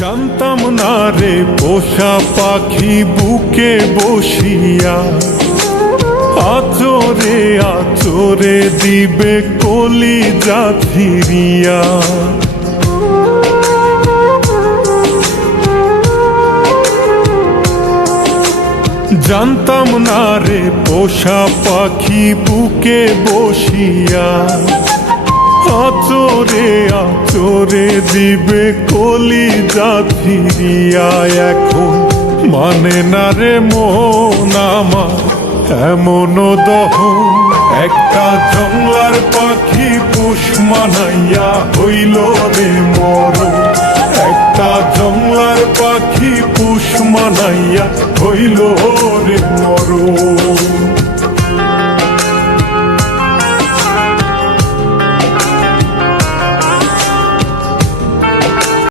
জানতাম না রে পোষা পাখি বুকে বসিয়া আচরে আচরে দিবে কলিজা ফিরিয়া। জানতাম না রে পোষা পাখি বুকে বসিয়া আচরে আচরে দিবে কলিজা ফিরিয়া। এখন মানে না রে মন আমার এমন দহন, একটা জংলার পাখি পোষ মানাইয়া হইল রে মরণ। একটা জংলার পাখি পোষ মানাইয়া হইল